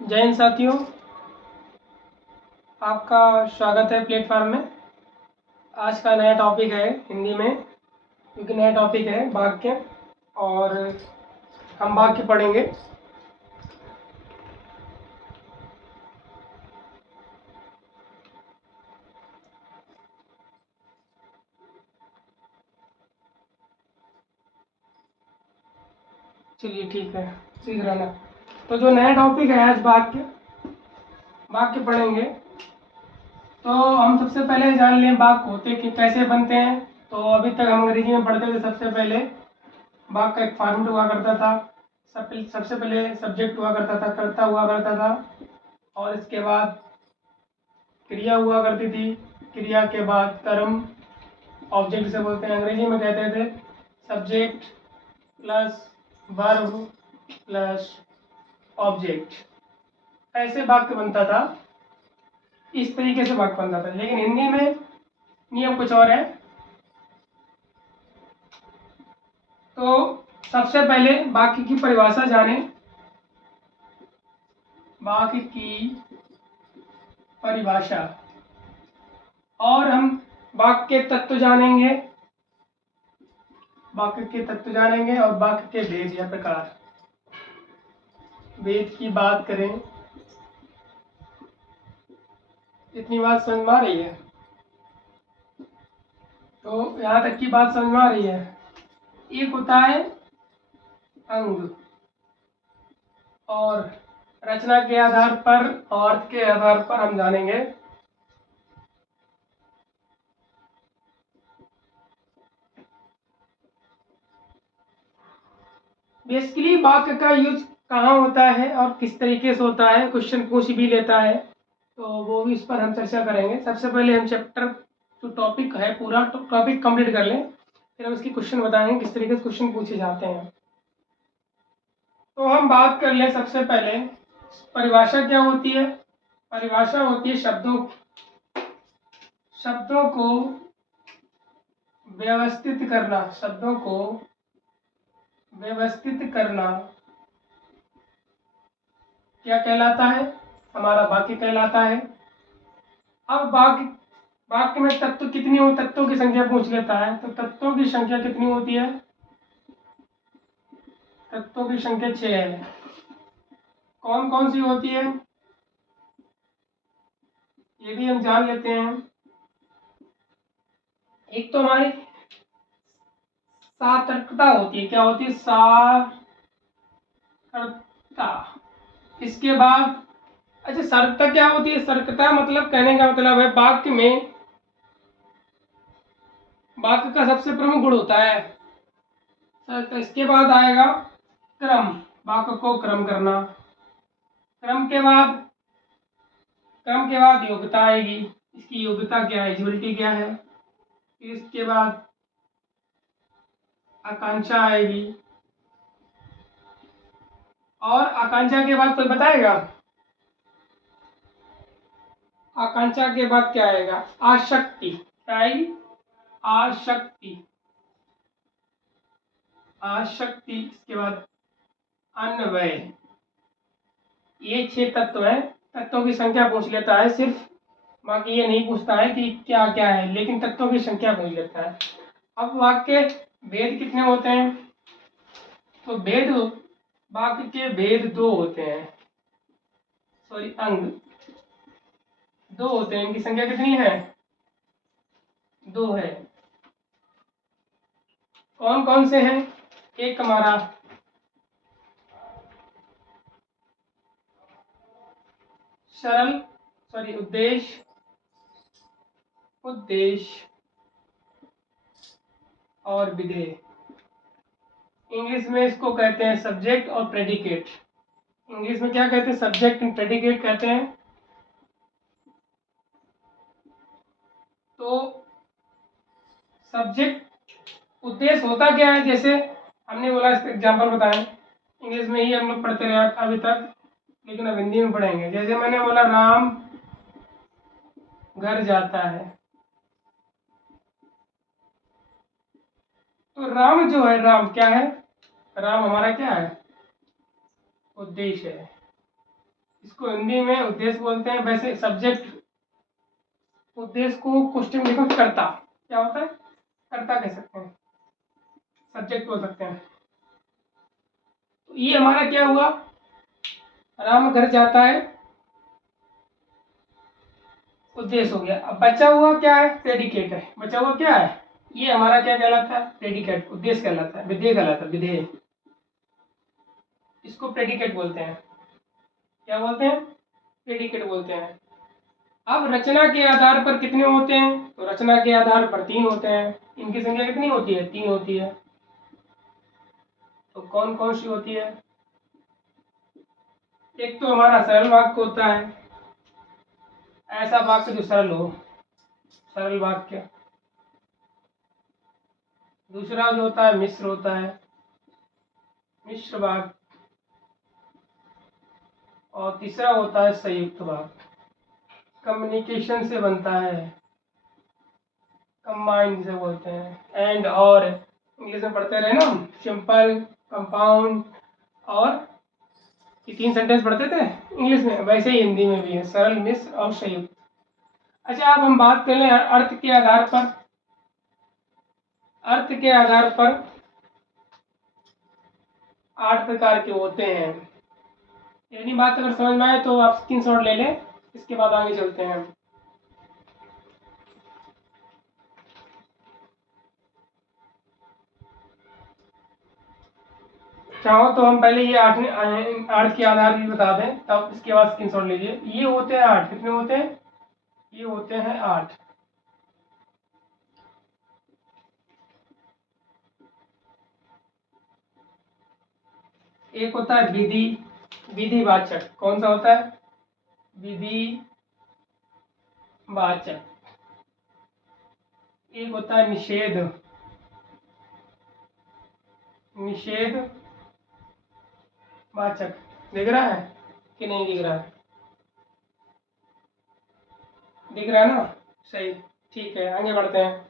जय हिंद साथियों, आपका स्वागत है प्लेटफॉर्म में। आज का नया टॉपिक है हिंदी में, क्योंकि नया टॉपिक है वाक्य और हम वाक्य पढ़ेंगे। चलिए ठीक है, सीख रहना। तो जो नया टॉपिक है आज वाक्य पढ़ेंगे। तो हम सबसे पहले जान लें वाक्य होते कि कैसे बनते हैं। तो अभी तक हम अंग्रेजी में पढ़ते थे। सबसे पहले वाक्य का एक फॉर्मेट हुआ करता था। सबसे पहले सब्जेक्ट हुआ करता था, कर्ता हुआ करता था, और इसके बाद क्रिया हुआ करती थी। क्रिया के बाद कर्म, ऑब्जेक्ट से बोलते हैं। अंग्रेजी में कहते थे subject plus verb plus object. ऐसे वाक्य बनता था, इस तरीके से वाक्य बनता था। लेकिन हिंदी में नियम कुछ और है। तो सबसे पहले वाक्य की परिभाषा जाने। वाक्य की परिभाषा, और हम वाक्य के तत्व जानेंगे। वाक्य के तत्व जानेंगे और वाक्य के भेद या प्रकार। भेद की बात करें, इतनी बात समझ में आ रही है? तो यहाँ तक की बात समझ में आ रही है। एक होता है अंग, और रचना के आधार पर और अर्थ के आधार पर हम जानेंगे। बेसिकली वाक्य का यूज कहाँ होता है और किस तरीके से होता है, क्वेश्चन पूछ भी लेता है, तो वो भी इस पर हम चर्चा करेंगे। सबसे पहले हम चैप्टर जो टॉपिक है पूरा टॉपिक कंप्लीट कर लें, फिर हम इसकी क्वेश्चन बताएंगे किस तरीके से क्वेश्चन पूछे जाते हैं। तो हम बात कर लें सबसे पहले परिभाषा क्या होती है। परिभाषा होती है शब्दों को व्यवस्थित करना। शब्दों को व्यवस्थित करना क्या कहलाता है? हमारा वाक्य कहलाता है। अब वाक्य में तत्व कितनी हो, तत्वों की संख्या पूछ लेता है। तो तत्वों की संख्या कितनी होती है? तत्वों की संख्या 6 है। कौन कौन सी होती है ये भी हम जान लेते हैं। एक तो हमारी सातर्कता होती है। क्या होती है? सातर्कता। इसके बाद अच्छा, सर्कता क्या होती है? सर्कता मतलब, कहने का मतलब है वाक्य का सबसे प्रमुख गुण होता है सर्कता। इसके बाद आएगा क्रम, वाक्य को क्रम करना। क्रम के बाद योग्यता आएगी। इसकी योग्यता क्या है? एलिजिबिलिटी क्या है। इसके बाद आकांक्षा आएगी, और आकांक्षा के बाद कोई बताएगा? आकांक्षा के बाद क्या आएगा? आसक्ति। क्या आएगी? आसक्ति। आसक्ति। इसके बाद अन्वय। ये 6 तत्व हैं। तत्वों की संख्या पूछ लेता है सिर्फ, बाकी ये नहीं पूछता है कि क्या क्या है, लेकिन तत्वों की संख्या पूछ लेता है। अब वाक्य भेद कितने होते हैं? तो वाक्य के भेद 2 होते हैं। सॉरी, अंग 2 होते हैं। इनकी संख्या कितनी है? 2 है। कौन कौन से हैं? एक हमारा सरल, सॉरी उद्देश्य और विधेय। इंग्लिश में इसको कहते हैं सब्जेक्ट और प्रेडिकेट। इंग्लिश में क्या कहते हैं? सब्जेक्ट एंड प्रेडिकेट कहते हैं। तो सब्जेक्ट उद्देश्य होता क्या है? जैसे हमने बोला, इसका एग्जाम्पल बताएं। इंग्लिश में ही हम लोग पढ़ते रहे अभी तक, लेकिन अब हिंदी में पढ़ेंगे। जैसे मैंने बोला राम घर जाता है, तो राम जो है, राम क्या है? राम हमारा क्या है? उद्देश्य है। इसको हिंदी में उद्देश्य बोलते हैं। वैसे सब्जेक्ट, उद्देश्य को क्वेश्चन लिखो कर्ता, क्या होता है, कर्ता कह सकते हैं, सब्जेक्ट बोल सकते हैं। तो ये हमारा क्या हुआ, राम घर जाता है, उद्देश्य हो गया। अब बचा हुआ क्या है, प्रेडिकेट है। बचा हुआ क्या है, ये हमारा क्या कहलाता है, प्रेडिकेट, उद्देश्य कहलाता है, विधेय कहलाता है, विधेय। इसको प्रेडिकेट बोलते हैं। क्या बोलते हैं, प्रेडिकेट बोलते हैं। अब रचना के आधार पर कितने होते हैं, तो रचना के आधार पर 3 होते हैं। इनकी संख्या कितनी होती है, 3 होती है। तो कौन कौन सी होती है, एक तो हमारा सरल वाक्य होता है, ऐसा वाक्य जो सरल हो, सरल वाक्य। दूसरा जो होता है मिश्र होता है, मिश्र वाक्य। और तीसरा होता है संयुक्त वाक्य, कम्युनिकेशन से बनता है, कंबाइंड जिसे बोलते हैं। एंड और इंग्लिश में पढ़ते रहे ना, सिंपल, कंपाउंड, और ये 3 सेंटेंस पढ़ते थे इंग्लिश में, वैसे ही हिंदी में भी है, सरल, मिश्र और संयुक्त। अच्छा, अब हम बात कर लें अर्थ के आधार पर। अर्थ के आधार पर 8 प्रकार के होते हैं। यानी बात अगर समझ में आए तो आप स्क्रीनशॉट ले लें, इसके बाद आगे चलते हैं। चाहो तो हम पहले ये 8 के आधार भी बता दें, तब इसके बाद स्क्रीनशॉट लीजिए। ये होते हैं 8, कितने होते हैं, ये होते हैं 8। एक होता है विधि, विधिवाचक। कौन सा होता है, विधिवाचक। एक होता है निषेध, निषेधवाचक। दिख रहा है कि नहीं दिख रहा है, दिख रहा है ना, सही, ठीक है, आगे बढ़ते हैं।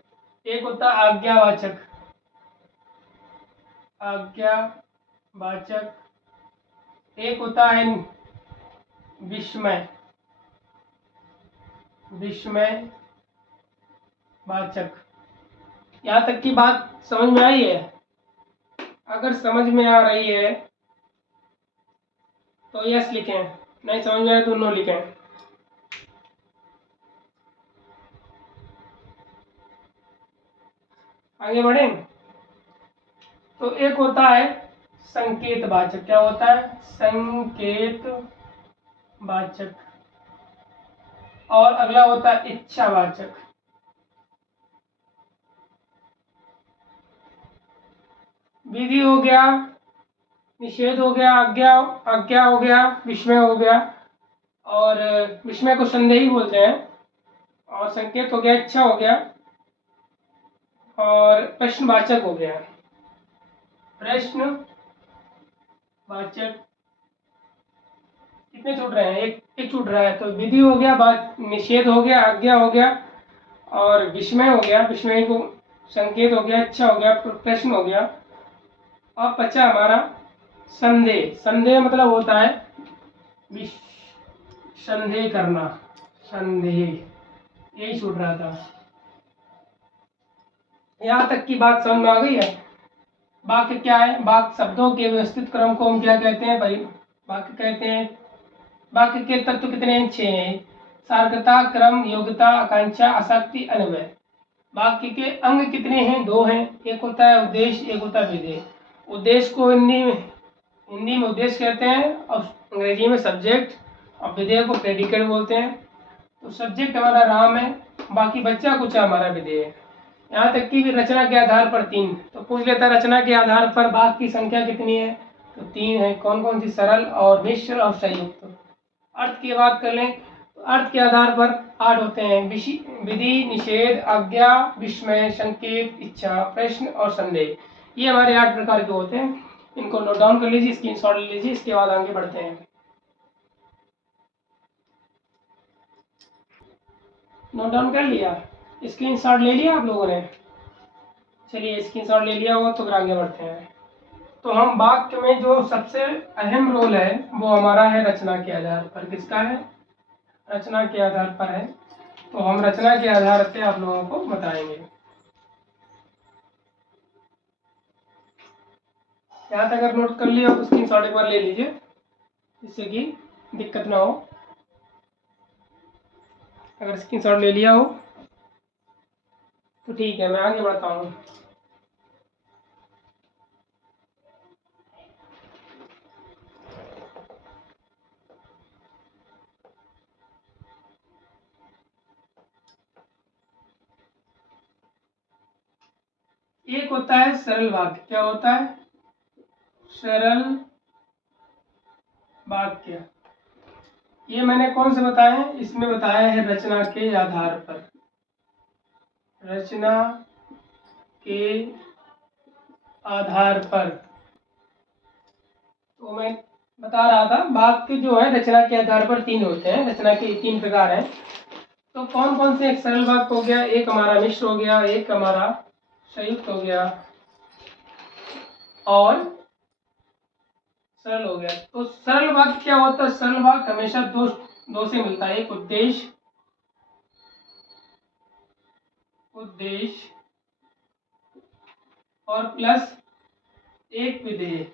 एक होता है आज्ञावाचक, आज्ञावाचक। एक होता है विस्मय, विस्मयवाचक। यहाँ तक की बात समझ में आई है, अगर समझ में आ रही है तो यस लिखें, नहीं समझ में आए तो नो लिखें। आगे बढ़े। तो एक होता है संकेतवाचक, क्या होता है, संकेतवाचक। और अगला होता है इच्छावाचक। विधि हो गया, निषेध हो गया, आज्ञा, आज्ञा हो गया, विस्मय हो गया, और विस्मय को संदेही बोलते हैं, और संकेत हो गया, इच्छा हो गया, और प्रश्नवाचक हो गया, प्रश्नवाचक। कितने छूट रहे हैं, एक छूट रहा है। तो विधि हो गया, बात, निषेध हो गया, आज्ञा हो गया, और विस्मय हो गया, विस्मय को संकेत हो गया, इच्छा हो गया, प्रश्न हो गया। अब बचा हमारा संदेह। संदेह मतलब होता है संदेह करना, संदेह, यही छूट रहा था। यहाँ तक की बात समझ में आ गई है। वाक्य क्या है, वाक्य शब्दों के व्यवस्थित क्रम को हम क्या कहते हैं, वाक्य कहते हैं। वाक्य के तत्व कितने हैं, 6 हैं। सार्थकता, क्रम, योग्यता, आकांक्षा, आसक्ति, अन्वय। वाक्य के अंग कितने हैं, 2 हैं। एक होता है उद्देश्य, एक होता है विधेय। उद्देश्य को हिंदी में उद्देश्य कहते हैं, और अंग्रेजी में सब्जेक्ट, और विधेय को प्रेडिकेट बोलते हैं। तो सब्जेक्ट हमारा राम है, बाकी बच्चा कुछ है हमारा विधेय। यहाँ तक कि भी रचना के आधार पर 3। तो पूछ लेता है रचना के आधार पर वाक्य की संख्या कितनी है, तो 3 है। कौन कौन सी, सरल और मिश्र और संयुक्त। अर्थ की बात कर लें तो अर्थ के आधार पर 8 होते हैं। विधि, निषेध, आज्ञा, विस्मय, संकेत, इच्छा, प्रश्न और संदेह। ये हमारे 8 प्रकार के होते हैं। इनको नोट डाउन कर लीजिए, स्क्रीनशॉट ले लीजिए, इसके बाद आगे बढ़ते हैं। नोट डाउन कर लिया, स्क्रीनशॉट ले लिया आप लोगों ने, चलिए स्क्रीनशॉट ले लिया हो तो फिर आगे बढ़ते हैं। तो हम वाक्य में जो सबसे अहम रोल है वो हमारा है रचना के आधार पर। किसका है? रचना के आधार पर है। तो हम रचना के आधार पे आप लोगों को बताएंगे। यहाँ तक अगर नोट कर लिया हो तो स्क्रीनशॉट एक बार ले लीजिए, जिससे कि दिक्कत ना हो। अगर स्क्रीनशॉट ले लिया हो तो ठीक है, मैं आगे बढ़ता हूँ। एक होता है सरल वाक्य। क्या होता है? सरल वाक्य। ये मैंने कौन से बताए हैं? इसमें बताया है रचना के आधार पर। रचना के आधार पर। तो मैं बता रहा था वाक्य जो है रचना के आधार पर तीन होते हैं। रचना के तीन प्रकार हैं। तो कौन कौन से? एक सरल वाक्य हो गया, एक हमारा मिश्र हो गया, एक हमारा संयुक्त हो गया और सरल हो गया। तो सरल वाक्य क्या होता है? सरल वाक्य हमेशा दो से मिलता है। एक उद्देश्य और प्लस एक विधेय।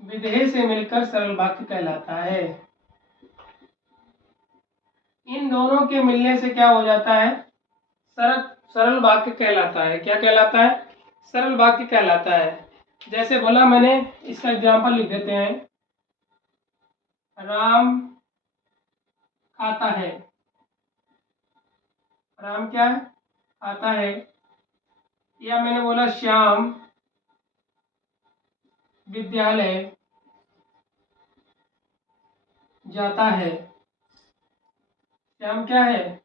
विधेय से मिलकर सरल वाक्य कहलाता है। इन दोनों के मिलने से क्या हो जाता है? सरल वाक्य कहलाता है। क्या कहलाता है? सरल वाक्य कहलाता है। जैसे बोला मैंने, इसका एग्जाम्पल लिख देते हैं। राम खाता है। राम क्या है? खाता है। या मैंने बोला श्याम विद्यालय जाता है। श्याम क्या है?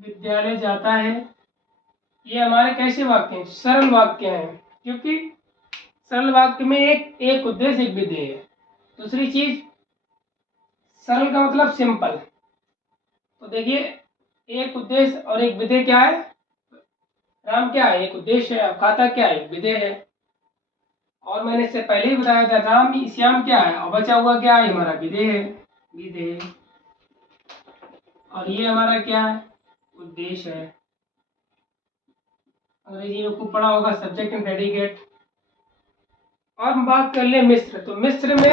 विद्यालय जाता है। ये हमारे कैसे वाक्य हैं? सरल वाक्य हैं, क्योंकि सरल वाक्य में एक उद्देश्य एक विधेय है। दूसरी चीज, सरल का मतलब सिंपल। तो देखिए, एक उद्देश्य और एक विधेय क्या है? राम क्या है? एक उद्देश्य है। अब खाता क्या है? एक विधेय है। और मैंने इससे पहले ही बताया था, श्याम क्या है? और बचा हुआ क्या है? हमारा विधेय है। विधेय। और ये हमारा क्या है? उद्देश्य है। अंग्रेजी में खूब पढ़ा होगा, सब्जेक्ट एंड प्रेडिकेट। और हम बात कर ले मिश्र। तो मिश्र में